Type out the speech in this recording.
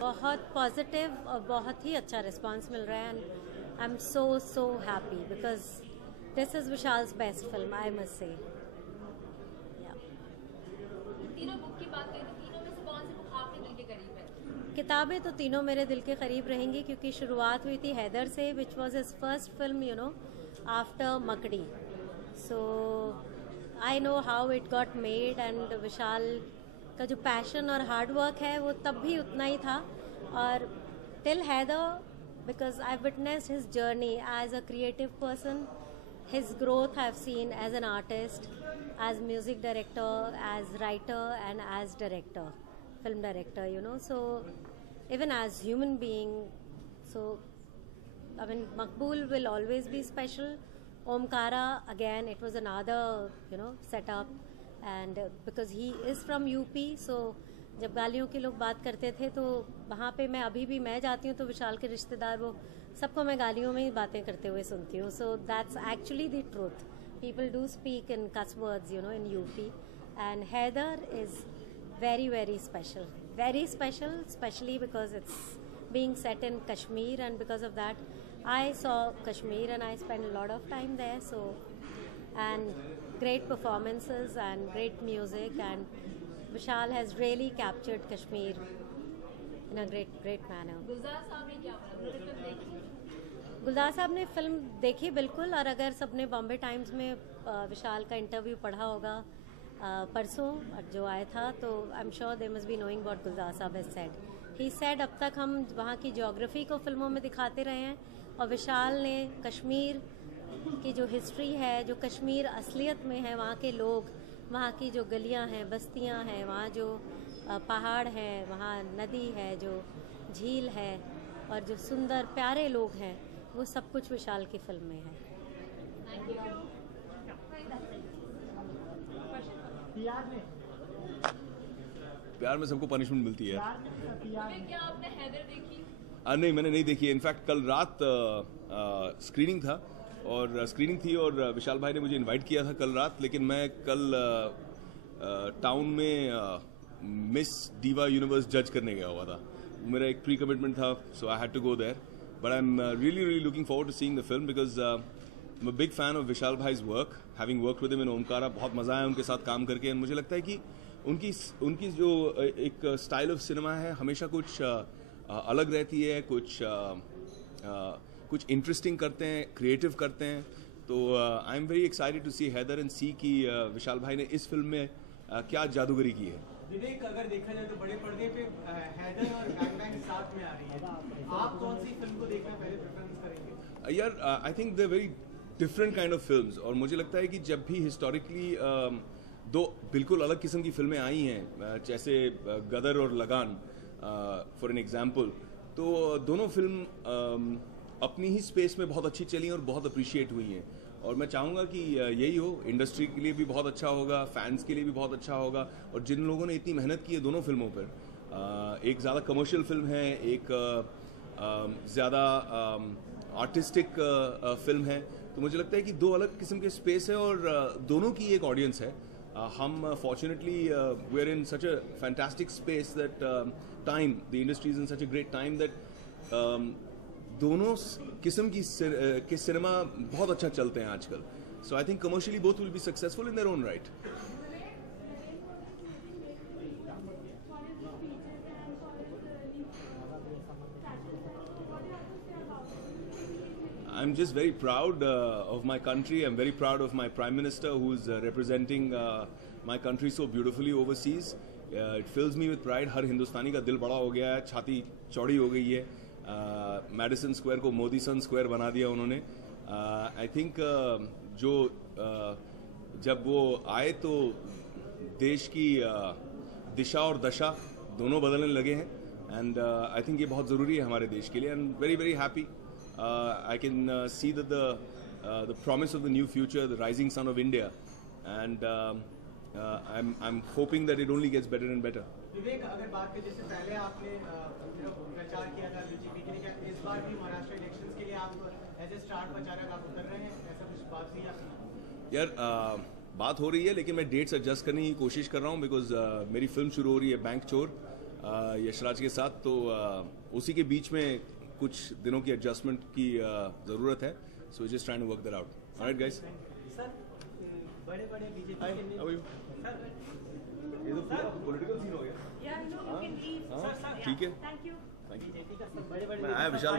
बहुत पॉजिटिव और बहुत ही अच्छा रिस्पांस मिल रहा है and I am so happy because this is Vishal's best film I must say. तीनों बुक की बात करें तो तीनों में से कौन सी बुक आपके दिल के करीब है? किताबें तो तीनों मेरे दिल के करीब रहेंगी क्योंकि शुरुआत हुई थी हैदर से which was his first film you know after Makdee. So I know how it got made and Vishal का जो पैशन और हार्ड वर्क है वो तब भी उतना ही था और till Haider because I witnessed his journey as a creative person, his growth I have seen as an artist, as music director, as writer and as director, film director, you know, so even as human being. So I mean Maqbool will always be special. Omkara again it was another setup and because he is from UP, so जब गालियों के लोग बात करते थे तो वहाँ पे मैं अभी भी मैं जाती हूँ तो विशाल के रिश्तेदार वो सबको मैं गालियों में ही बातें करते हुए सुनती हूँ. So that's actually the truth. People do speak in cuss words, in UP. And Haider is very special. Very special, especially because it's being set in Kashmir, and because of that, I saw Kashmir and I spent a lot of time there. So, and great performances and great music, and Vishal has really captured Kashmir in a great manner. गुलजार साहब ने क्या बोला? उन्होंने film देखी? गुलजार साहब ने film देखी बिल्कुल, और अगर सबने बॉम्बे टाइम्स में विशाल का इंटरव्यू पढ़ा होगा परसों जो आया था, तो I am sure they must be knowing what Gulzar sahab has said. He said अब तक हम वहाँ की ज्योग्राफी को फिल्मों में दिखाते रहे हैं और विशाल ने कश्मीर की जो हिस्ट्री है, जो कश्मीर असलियत में है, वहाँ के लोग, वहाँ की जो गलियाँ हैं, बस्तियाँ हैं, वहाँ जो पहाड़ हैं, वहाँ नदी है, जो झील है और जो सुंदर प्यारे लोग हैं, वो सब कुछ विशाल की फिल्म में है. प्यार में सबको पनिशमेंट मिलती है. क्या आपने हैदर देखी? नहीं, मैंने नहीं देखी. इनफैक्ट कल रात स्क्रीनिंग था और स्क्रीनिंग थी और विशाल भाई ने मुझे इनवाइट किया था कल रात, लेकिन मैं कल टाउन में मिस डीवा यूनिवर्स जज करने गया हुआ था. मेरा एक प्री कमिटमेंट था, so I had to go there. But I'm really looking forward to seeing the film because I'm a big fan of Vishal Bhai's work. Having worked with him in Omkara, बहुत मजा आया उनके साथ काम करके. और मुझे लगता है कि उनकी जो एक स्टाइल ऑफ सिनेमा है हमेशा कुछ अलग रहती है, कुछ इंटरेस्टिंग करते हैं, क्रिएटिव करते हैं. तो I am very excited to see Haider and see कि विशाल भाई ने इस फिल्म में क्या जादूगरी की है. विवेक, अगर देखा जाए तो बड़े पर्दे पे हैदर और बैंग बैंग साथ में आ रही है, आप कौन सी फिल्म को देखना पहले प्रेफरेंस करेंगे? यार, I think they very different kind of films, और मुझे लगता है कि जब भी हिस्टोरिकली दो बिल्कुल अलग किस्म की फिल्में आई हैं, जैसे गदर और लगान फॉर एन एग्जाम्पल, तो दोनों फिल्म अपनी ही स्पेस में बहुत अच्छी चली और बहुत अप्रिशिएट हुई हैं. और मैं चाहूँगा कि यही हो, इंडस्ट्री के लिए भी बहुत अच्छा होगा, फैंस के लिए भी बहुत अच्छा होगा. और जिन लोगों ने इतनी मेहनत की है दोनों फिल्मों पर, एक ज़्यादा कमर्शियल फिल्म है, एक ज़्यादा आर्टिस्टिक फिल्म है, तो मुझे लगता है कि दो अलग किस्म के स्पेस है और दोनों की एक ऑडियंस है. हम fortunately we are in such a fantastic space that time, the industry is in such a great time that दोनों किस्म के सिनेमा बहुत अच्छा चलते हैं आजकल. So I think commercially both will be successful in their own right. I'm just very proud of my country. I'm very proud of my Prime Minister who's representing my country so beautifully overseas. It fills me with pride. हर हिंदुस्तानी का दिल बड़ा हो गया है, छाती चौड़ी हो गई है. मैडिसन स्क्वायर को मोदी सन स्क्वायर बना दिया उन्होंने. आई थिंक जब वो आए तो देश की दिशा और दशा दोनों बदलने लगे हैं. एंड आई थिंक ये बहुत ज़रूरी है हमारे देश के लिए. And very happy. I can see that the promise of the new future, the rising sun of India, and I'm hoping that it only gets better and better. विवेक, अगर बात करें, जैसे पहले आपने प्रचार किया था बीजेपी के लिए, इस बार भी महाराष्ट्र इलेक्शंस के लिए आप एज ए स्टार प्रचारक आप उतर रहे हैं, ऐसा कुछ बात हुई आपकी? यार, बात हो रही है, लेकिन मैं डेट्स एडजस्ट करने की कोशिश कर रहा हूँ बिकॉज मेरी फिल्म शुरू हो रही है बैंक चोर यशराज के साथ, तो उसी के बीच में कुछ दिनों की एडजस्टमेंट की ज़रूरत है. So just trying to work that out. Alright guys. Sir बड़े-बड़े बीजेपी हाय, के हाउ आर यू? ये तो पूरा पॉलिटिकल सीन हो गया. Yeah, no, you can leave. हाँ, ठीक है. Thank you. Thank you. BJP का सब बड़े-बड़े मैं आया विशाल.